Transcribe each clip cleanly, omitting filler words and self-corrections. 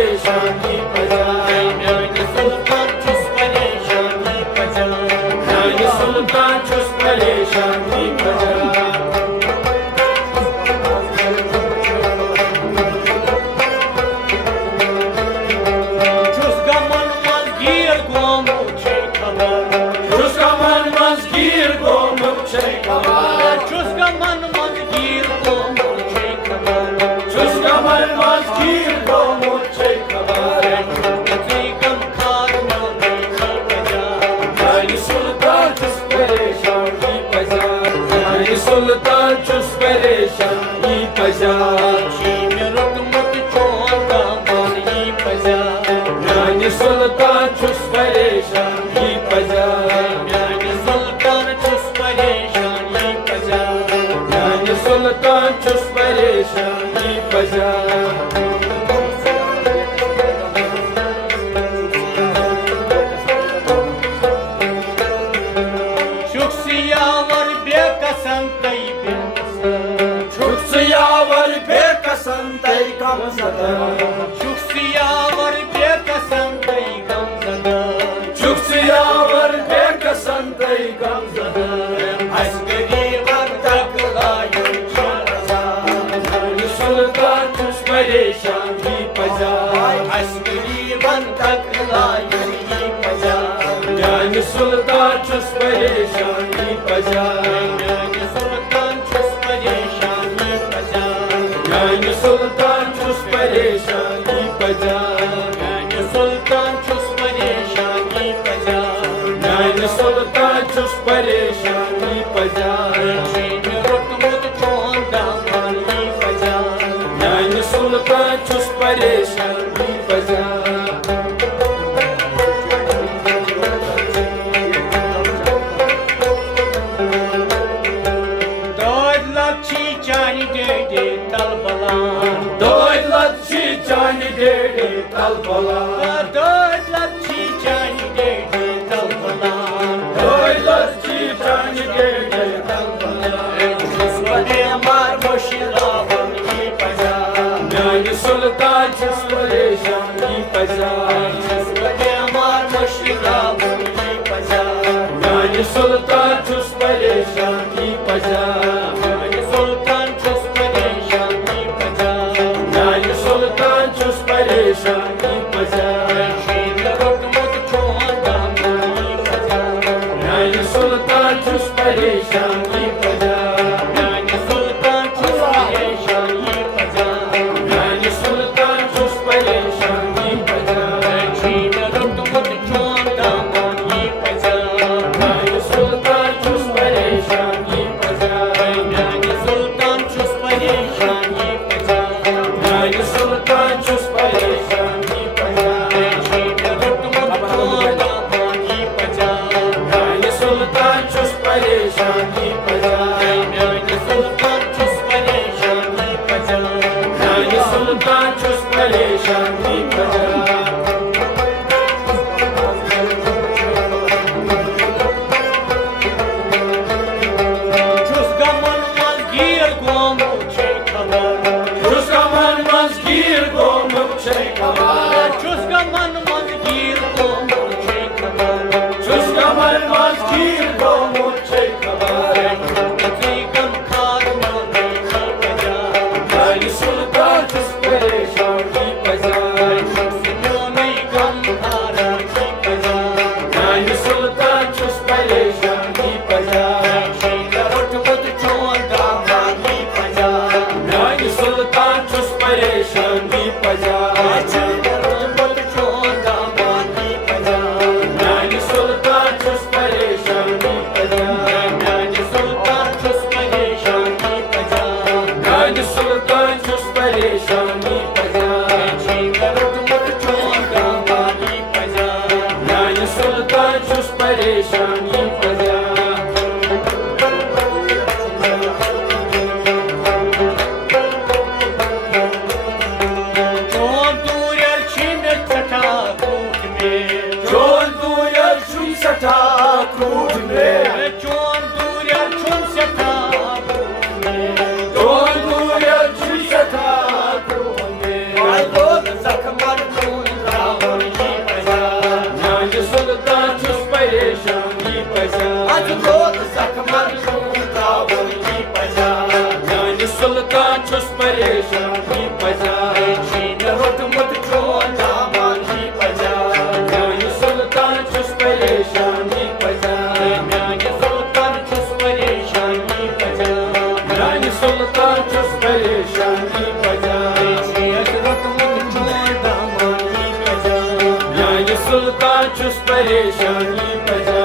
परेशानी पजा म्याने सुल्तान छुस परेशानी पजा म्याने सुल्तान छुस परेशानी पजा छुस गमन मज गिर गोमुत छे खबर छुस गमन मज गिर गोमुत छे खबर छुस गमन मज गिर गोमुत छे खबर छुस गमन मज गिर गोमुत छे खबर गम खार माने खल पजा म्याने सुल्तान छुस परेशानी पजा म्याने सुल्तान छुस परेशानी पजा शीम रुकमत चोंदा मानी पजा म्याने सुल्तान छुस परेशानी पजा म्याने सुल्तान छुस परेशानी पजा म्याने सुल्तान छुस परेशानी पजा शुक्सियावर बेकसन तई बेकसन छुक्सियावर बेकसन तै कम सदन शुक्सियावर बेकसन तई गम सदन छुक्सियावर बेकसन तै कम सदन असगरी वक्त लायु शरजा म्याने सुल्तान छुस परेशानी पजा असगरी वक्त लायु पजा म्याने सुल्तान छुस परेशानी पजा म्याने सुल्तान छुस परेशानी पजा म्याने सुल्तान छुस परेशानी पजा म्याने सुल्तान छुस परेशानी पजा म्याने सुल्तान छुस परेशानी पजा शीम रुकमत चोंदा मानी पजा म्याने सुल्तान छुस परेशानी पजा Dod lapchi chani de talbalan Doid latçı cani deri talbala Dod lapchi chani de talbalan Doid latçı cani deri talbala Susmade mar moşilavan yi paja म्याने सुल्तान छुस परेशानी पजा Susmade mar moşilavan yi paja म्याने सुल्तान छुस परेशानी पजा Mani sultan çus perişani paja म्याने सुल्तान छुस परेशानी पजा Şiirle rokmut çoğanda mani paja म्याने सुल्तान छुस परेशानी पजा Mani sultan çus perişani paja म्याने सुल्तान छुस परेशानी पजा Şiirle rokmut çoğanda mani paja म्याने सुल्तान छुस परेशानी पजा Mani sultan çus perişani paja म्याने सुल्तान छुस परेशानी पजा Şiirle rokmut çoğanda mani paja म्याने सुल्तान छुस परेशानी पजा Mani sultan çus perişani paja म्याने सुल्तान छुस परेशानी पजा Çus gaman mal gir gomup çe kalar छुस गमन मज गिर गोमुत छे खबर Çus gaman mal gir gomup çe kalar छुस गमन मज गिर गोमुत छे खबर गम खार माने खल पजा म्याने सुल्तान छुस परेशानी पजा Şusinu सुल्तान छुस परेशानी बजा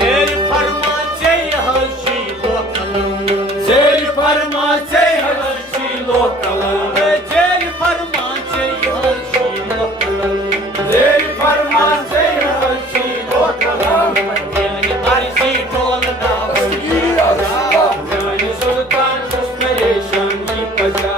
जेल फरमा चे हर्षी लोकलम जेल फरमा चे हर्षी लोकलम जेल फरमा चे हर्षी लोकलम जेल फरमा चे Harshi लोकलम yani arsi tol da yani सुल्तान छुस परेशानी बजा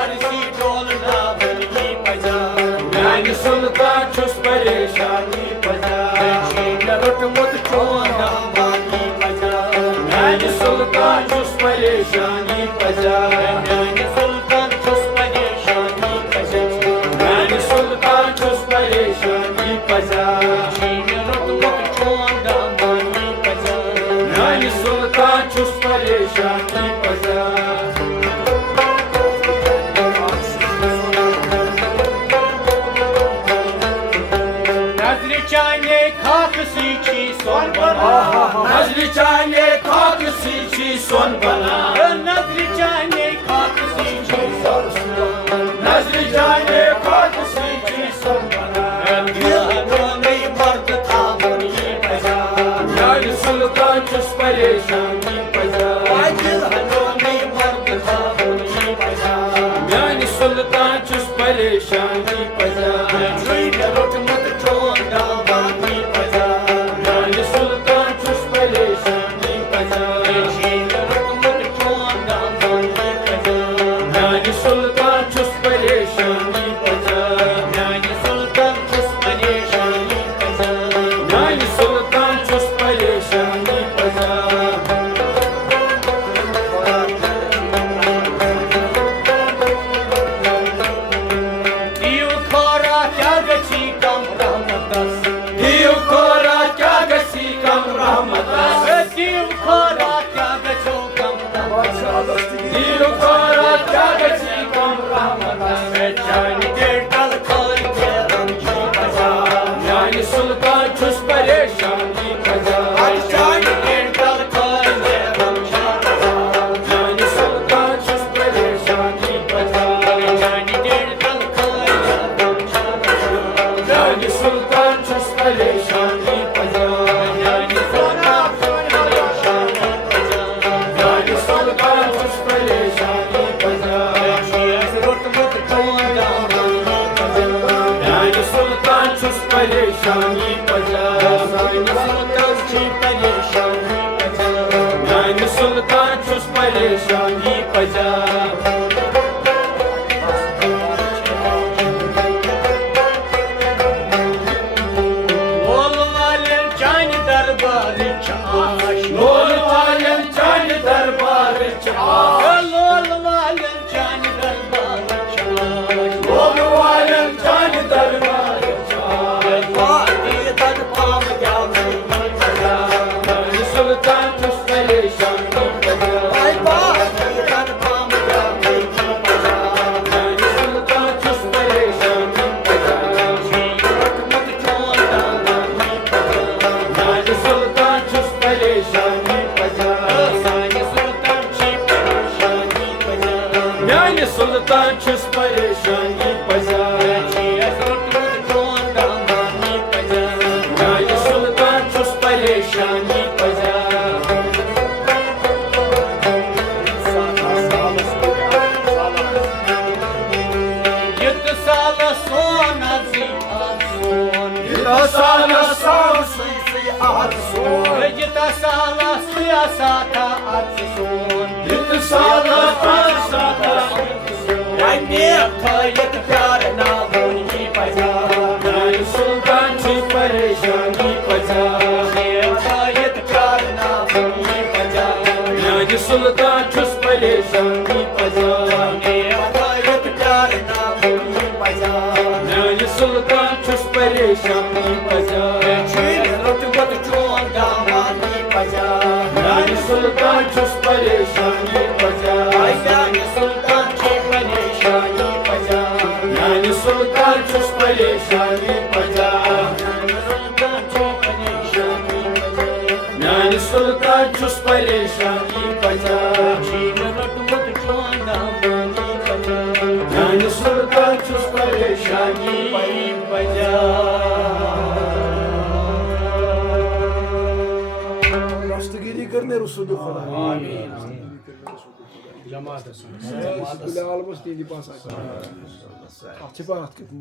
arsi tol da bani paja yani सुल्तान छुस परेशानी बजा rot mut chonda bani paja yani सुल्तान छुस परेशानी बजा yani sultan chus pareshani paja yani सुल्तान छुस परेशानी बजा rot mut chonda bani paja yani सुल्तान छुस परेशानी बजा nazri chane khak si chi son bana नजर चाहे खाक सींची सोन बना nazri chane khak si chi son नजर चाहे खाक सींची सोन बना yani सुल्तान छुस परेशानी बजा yani सुल्तान छुस परेशानी बजा yani सुल्तान छुस परेशानी बजा yani सुल्तान छुस परेशानी बजा yani सुल्तान छुस परेशानी बजा Div khora kya gasi kam rahmatas Div khora kya gasi kam rahmatas yani sultan छुस परेशानी बजा yani sultan छुस परेशानी बजा yani sultan छुस परेशानी बजा yani sultan छुस परेशानी बजा yani sultan छुस परेशानी बजा yani sultan छुस परेशानी बजा लोल वालन चान दरबार चाश लोल वालन चान दरबार चाश सुल्तान छुस परेशानी बजा सुल्तान छुस परेशानी बजा सुल्तान छुस परेशानी बजा yani सुल्तान छुस परेशानी बजा yani सुल्तान छुस परेशानी बजा Sala siyasata atsun sala sala Tayet pyar na boni paja yani sultan छुस परेशानी बजा Tayet pyar na boni paja yani sultan छुस परेशानी बजा Tayet pyar na boni paja yani sultan छुस परेशानी बजा Rot got chonda mani paja yani sultan छुस परेशानी बजा Yani sultan ki pareshani paja yani sultan छुस परेशानी बजा yani sultan छुस परेशानी बजा राष्ट्रगिरी करणे रुसुदू खुदा जमात Bilal Musti di pasa. Açıp at.